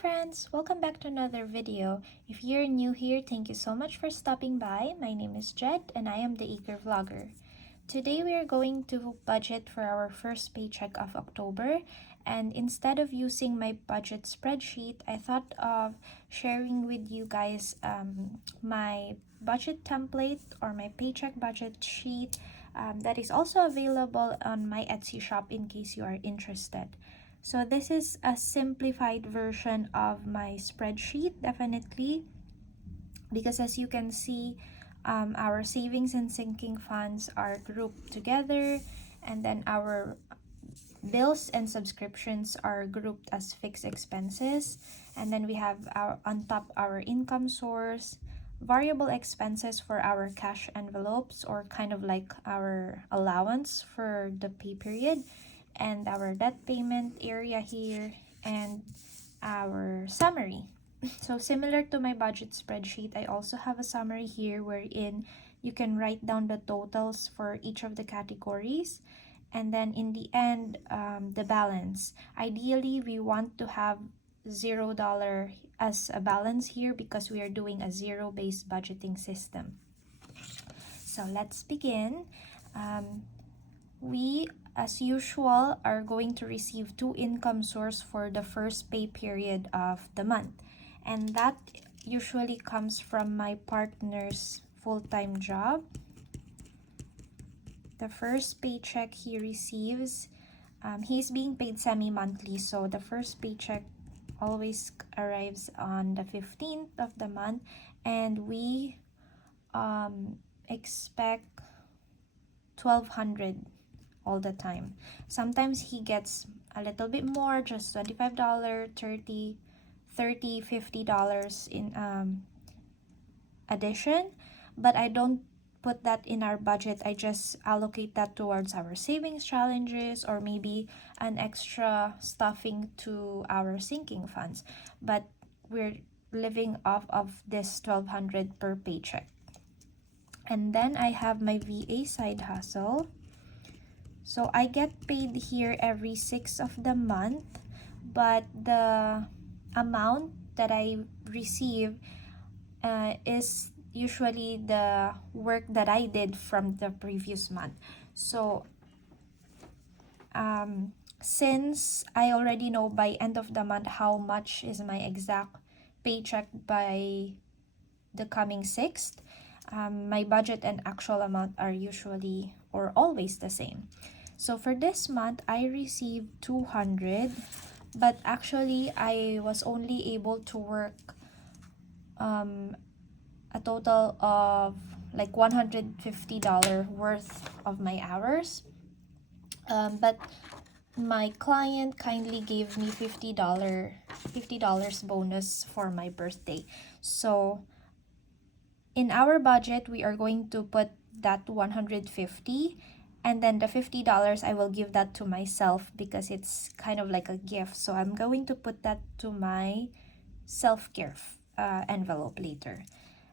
friends! Welcome back to another video. If you're new here, thank you so much for stopping by. My name is Jed and I am the Eager Vlogger. Today we are going to budget for our first paycheck of October, and instead of using my budget spreadsheet, I thought of sharing with you guys my budget template or my paycheck budget sheet that is also available on my Etsy shop in case you are interested. So this is a simplified version of my spreadsheet, definitely, because as you can see, our savings and sinking funds are grouped together, and then our bills and subscriptions are grouped as fixed expenses, and then we have on top our income source, variable expenses for our cash envelopes, or kind of like our allowance for the pay period, and our debt payment area here, and our summary. So similar to my budget spreadsheet, I also have a summary here wherein you can write down the totals for each of the categories, and then in the end, the balance. Ideally, we want to have $0 as a balance here because we are doing a zero-based budgeting system. So let's begin. We, as usual, are going to receive two income sources for the first pay period of the month. And that usually comes from my partner's full-time job. The first paycheck he receives, he's being paid semi-monthly, so the first paycheck always arrives on the 15th of the month, and we expect $1,200 all the time. Sometimes he gets a little bit more, just $25, $30, $50 in addition, but I don't put that in our budget. I just allocate that towards our savings challenges, or maybe an extra stuffing to our sinking funds, but we're living off of this $1,200 per paycheck. And then I have my VA side hustle. So I get paid here every 6th of the month, but the amount that I receive is usually the work that I did from the previous month. So since I already know by end of the month how much is my exact paycheck by the coming 6th, my budget and actual amount are usually or always the same. So for this month, I received $200, but actually I was only able to work a total of like $150 worth of my hours. But my client kindly gave me $50 bonus for my birthday. So in our budget, we are going to put that $150, and then the $50 I will give that to myself because it's kind of like a gift. So I'm going to put that to my self-care envelope later.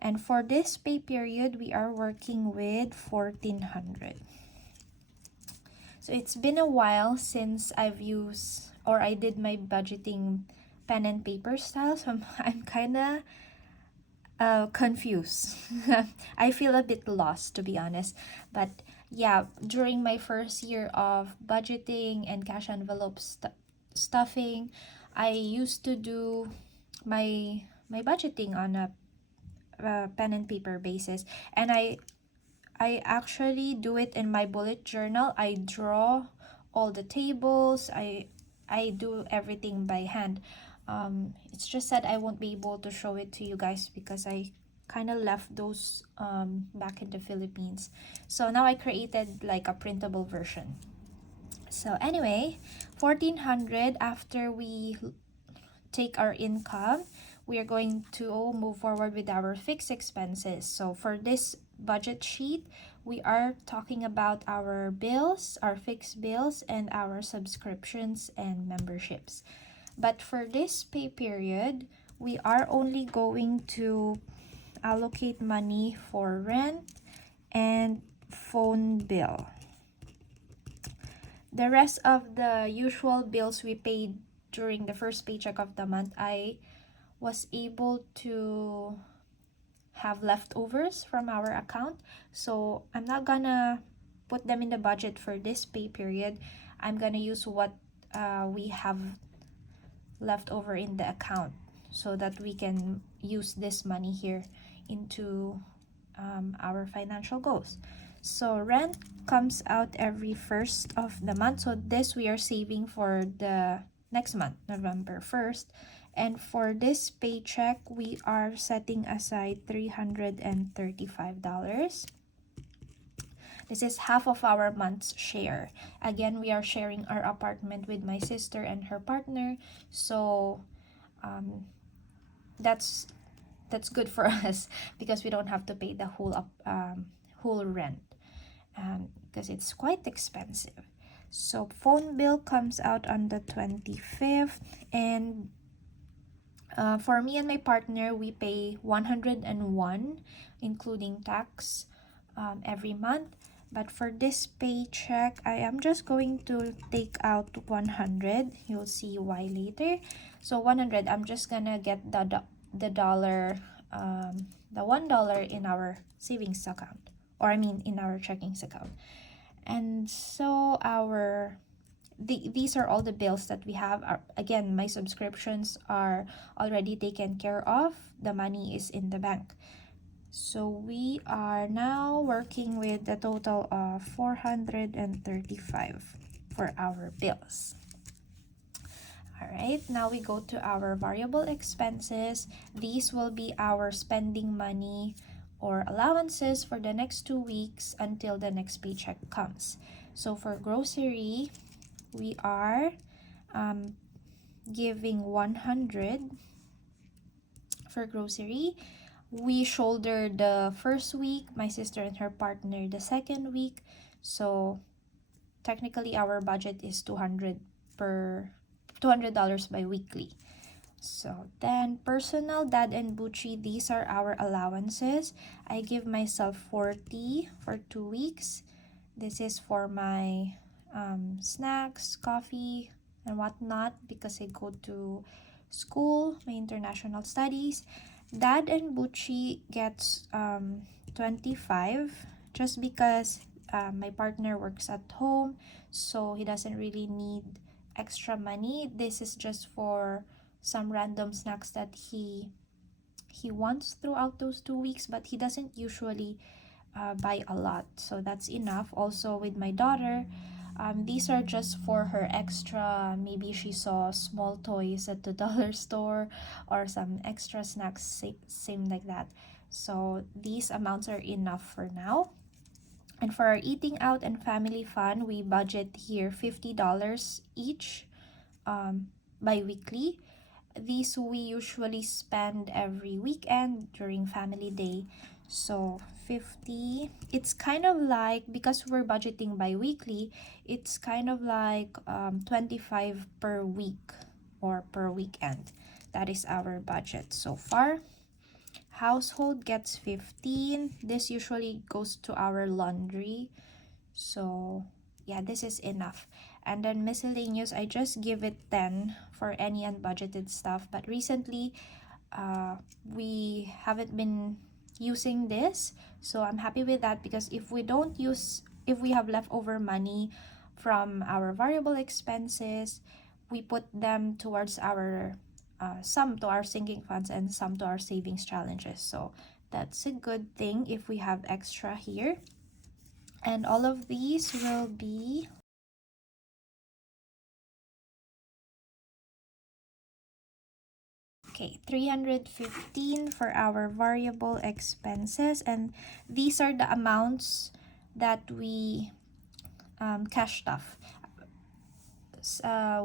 And for this pay period, we are working with $1,400. So it's been a while since I've used or I did my budgeting pen and paper style, so I'm kind of confused. I feel a bit lost, to be honest, but yeah, during my first year of budgeting and cash envelope stuffing, I used to do my budgeting on a pen and paper basis, and I actually do it in my bullet journal. I draw all the tables. I do everything by hand. It's just that I won't be able to show it to you guys because I kind of left those back in the Philippines. So now I created like a printable version. So anyway, $1,400. After we take our income, we are going to move forward with our fixed expenses. So for this budget sheet, we are talking about our bills, our fixed bills, and our subscriptions and memberships. But for this pay period, we are only going to allocate money for rent and phone bill. The rest of the usual bills we paid during the first paycheck of the month, I was able to have leftovers from our account. So I'm not gonna put them in the budget for this pay period. I'm gonna use what we have left over in the account so that we can use this money here into our financial goals. So rent comes out every first of the month. So this we are saving for the next month, November 1st. And for this paycheck, we are setting aside $335. This is half of our month's share. Again, we are sharing our apartment with my sister and her partner. So that's good for us because we don't have to pay the whole rent because it's quite expensive. So phone bill comes out on the 25th, and for me and my partner, we pay 101 including tax every month. But for this paycheck, I am just going to take out 100. You'll see why later. So 100, I'm just gonna get the dollar, the $1 in our savings account, or I mean in our checkings account. And so these are all the bills that we have. Again, my subscriptions are already taken care of. The money is in the bank. So we are now working with a total of 435 for our bills. All right, now we go to our variable expenses. These will be our spending money or allowances for the next 2 weeks until the next paycheck comes. So for grocery, we are giving 100 for grocery. We shoulder the first week, my sister and her partner the second week. So technically our budget is $200 bi-weekly. So then personal, dad and Bucci, these are our allowances. I give myself 40 for 2 weeks. This is for my snacks, coffee, and whatnot because I go to school, my international studies. Dad and Bucci gets 25 just because my partner works at home, so he doesn't really need extra money. This is just for some random snacks that he wants throughout those 2 weeks, but he doesn't usually buy a lot, so that's enough. Also with my daughter, these are just for her extra. Maybe she saw small toys at the dollar store or some extra snacks, same like that. So these amounts are enough for now. And for our eating out and family fun, we budget here $50 each bi-weekly. These we usually spend every weekend during family day. So 50, it's kind of like, because we're budgeting bi-weekly, it's kind of like 25 per week or per weekend. That is our budget so far. Household gets 15. This usually goes to our laundry. So yeah, this is enough. And then miscellaneous, I just give it 10 for any unbudgeted stuff. But recently, we haven't been using this, so I'm happy with that, because if we have leftover money from our variable expenses, we put them towards our some to our sinking funds and some to our savings challenges. So that's a good thing if we have extra here. And all of these will be okay, 315 for our variable expenses, and these are the amounts that we cashed off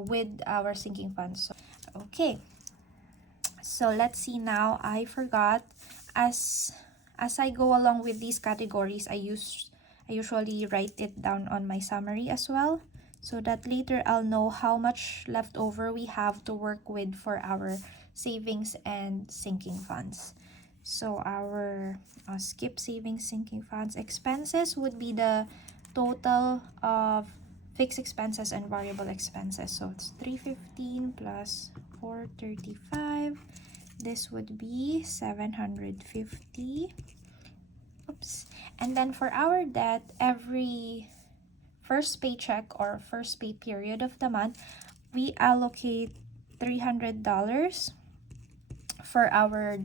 with our sinking funds. Okay, so let's see now. I forgot, as I go along with these categories, I usually write it down on my summary as well, so that later I'll know how much leftover we have to work with for our savings and sinking funds. So our skip savings, sinking funds expenses would be the total of fixed expenses and variable expenses. So it's 315 plus 435. This would be 750. Oops. And then for our debt, every first paycheck or first pay period of the month, we allocate $300 for our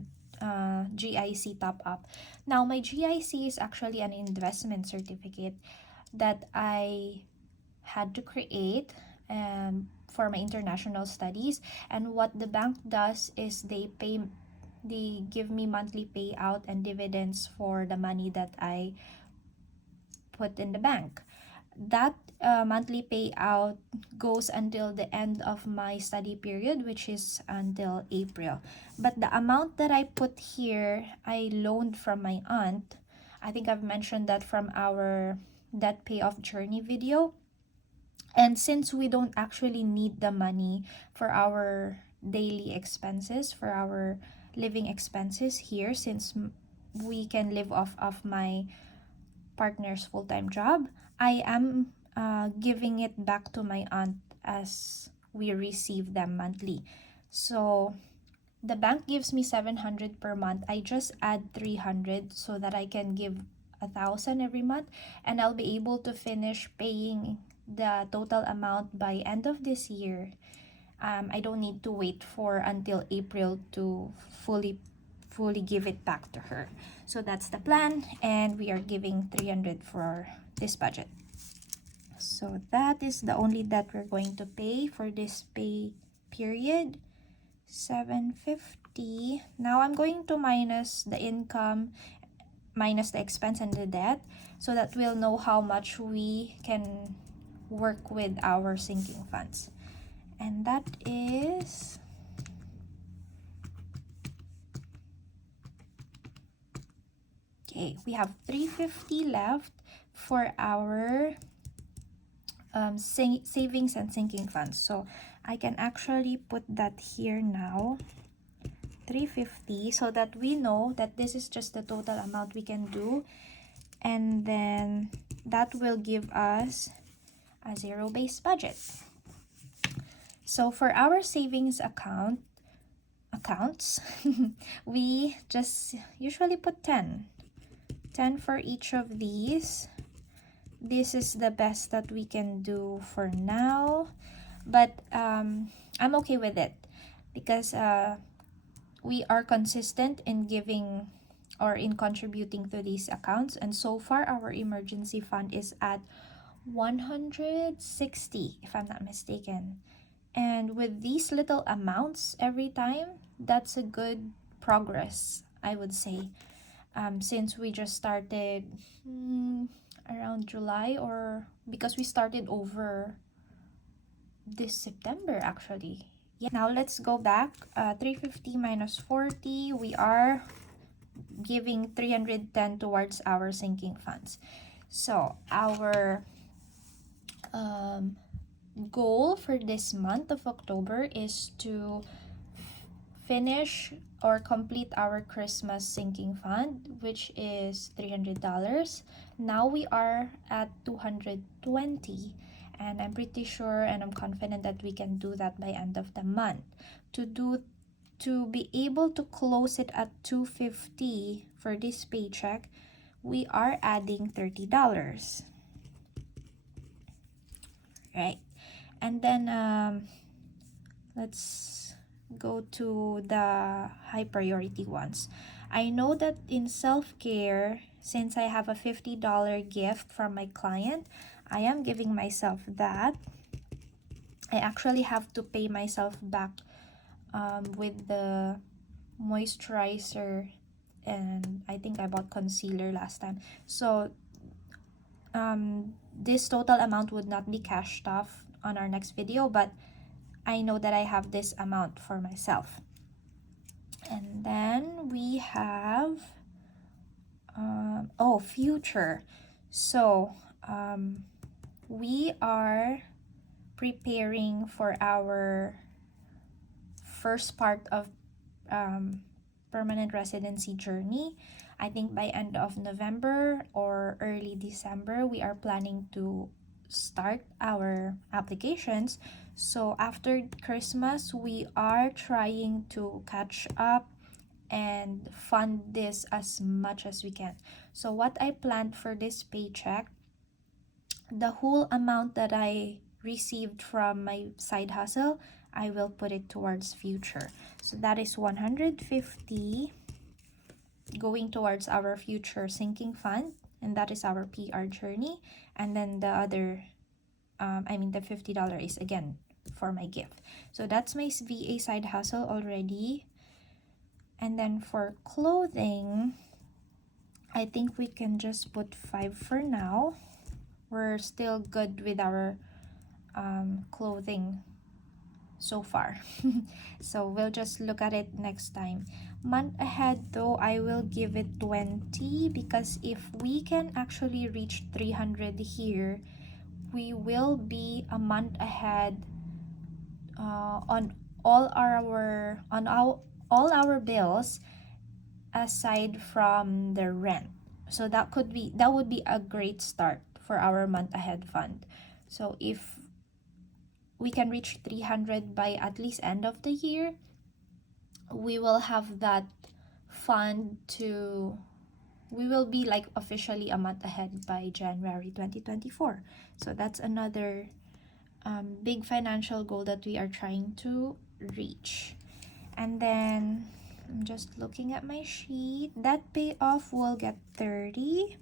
GIC top up. Now, my GIC is actually an investment certificate that I had to create for my international studies. And what the bank does is they give me monthly payout and dividends for the money that I put in the bank. That monthly payout goes until the end of my study period, which is until April. But the amount that I put here, I loaned from my aunt. I think I've mentioned that from our debt payoff journey video. And since we don't actually need the money for our daily expenses, for our living expenses here, since we can live off of my partner's full-time job, I am giving it back to my aunt as we receive them monthly. So the bank gives me 700 per month. I just add 300 so that I can give 1,000 every month, and I'll be able to finish paying the total amount by end of this year. I don't need to wait for until April to fully give it back to her. So that's the plan, and we are giving 300 for this budget. So that is the only debt we're going to pay for this pay period, 750. Now I'm going to minus the income, minus the expense and the debt, so that we'll know how much we can work with our sinking funds. And that is okay. We have 350 left for our savings and sinking funds. So I can actually put that here now, 350, so that we know that this is just the total amount we can do, and then that will give us a zero-based budget. So for our savings accounts, we just usually put 10 for each of these. This is the best that we can do for now, but I'm okay with it because we are consistent in giving or in contributing to these accounts, and so far our emergency fund is at 160, if I'm not mistaken. And with these little amounts every time, that's a good progress, I would say. Since we just started around July, or because we started over this September actually. Yeah. Now let's go back. 350 minus 40, we are giving 310 towards our sinking funds. So our goal for this month of October is to finish or complete our Christmas sinking fund, which is $300. Now we are at 220, and I'm pretty sure and I'm confident that we can do that by end of the month. To be able to close it at 250 for this paycheck, we are adding $30. Right? And then let's go to the high priority ones. I know that in self-care, since I have a $50 gift from my client, I am giving myself that. I actually have to pay myself back with the moisturizer, and I think I bought concealer last time. So this total amount would not be cashed off on our next video, but I know that I have this amount for myself. And then we have future. So we are preparing for our first part of permanent residency journey. I think by end of November or early December, we are planning to start our applications. So after Christmas, we are trying to catch up and fund this as much as we can. So what I planned for this paycheck, the whole amount that I received from my side hustle, I will put it towards future. So that is 150 going towards our future sinking fund, and that is our PR journey. And then the other, the $50 is again for my gift. So that's my VA side hustle already. And then for clothing, I think we can just put 5 for now. We're still good with our clothing so far. So we'll just look at it next time. Month ahead though, I will give it 20, because if we can actually reach 300 here, we will be a month ahead on all our bills aside from the rent. So that would be a great start for our month ahead fund. So if we can reach 300 by at least end of the year, we will have that fund to, we will be like officially a month ahead by January 2024. So that's another big financial goal that we are trying to reach. And then I'm just looking at my sheet. That payoff will get 30.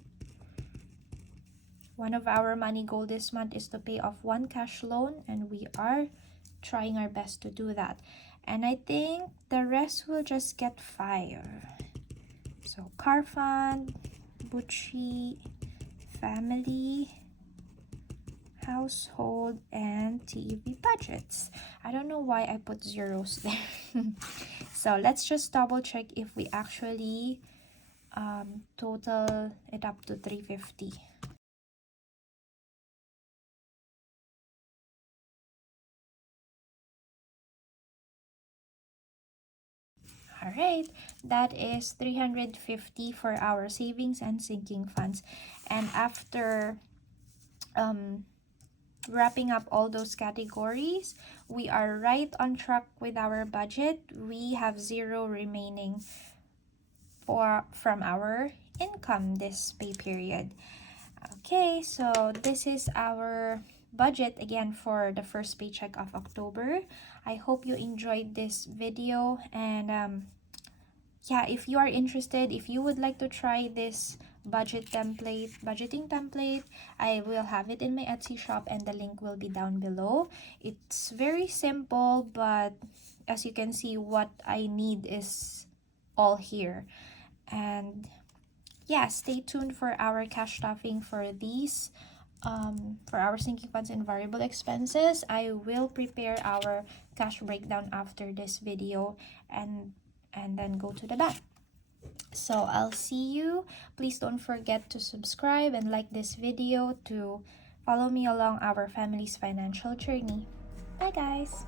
One of our money goal this month is to pay off one cash loan, and we are trying our best to do that. And I think the rest will just get 5. So car fund, Bucci, family, household, and TV budgets. I don't know why I put zeros there. So let's just double check if we actually total it up to 350. All right, that is 350 for our savings and sinking funds. And after wrapping up all those categories, we are right on track with our budget. We have 0 remaining from our income this pay period. Okay, so this is our budget again for the first paycheck of October. I hope you enjoyed this video, and yeah, if you are interested, if you would like to try this budgeting template, I will have it in my Etsy shop, and the link will be down below. It's very simple, but as you can see, what I need is all here. And yeah, stay tuned for our cash stuffing for these for our sinking funds and variable expenses. I will prepare our cash breakdown after this video, and then go to the bank. So I'll see you. Please don't forget to subscribe and like this video to follow me along our family's financial journey. Bye guys.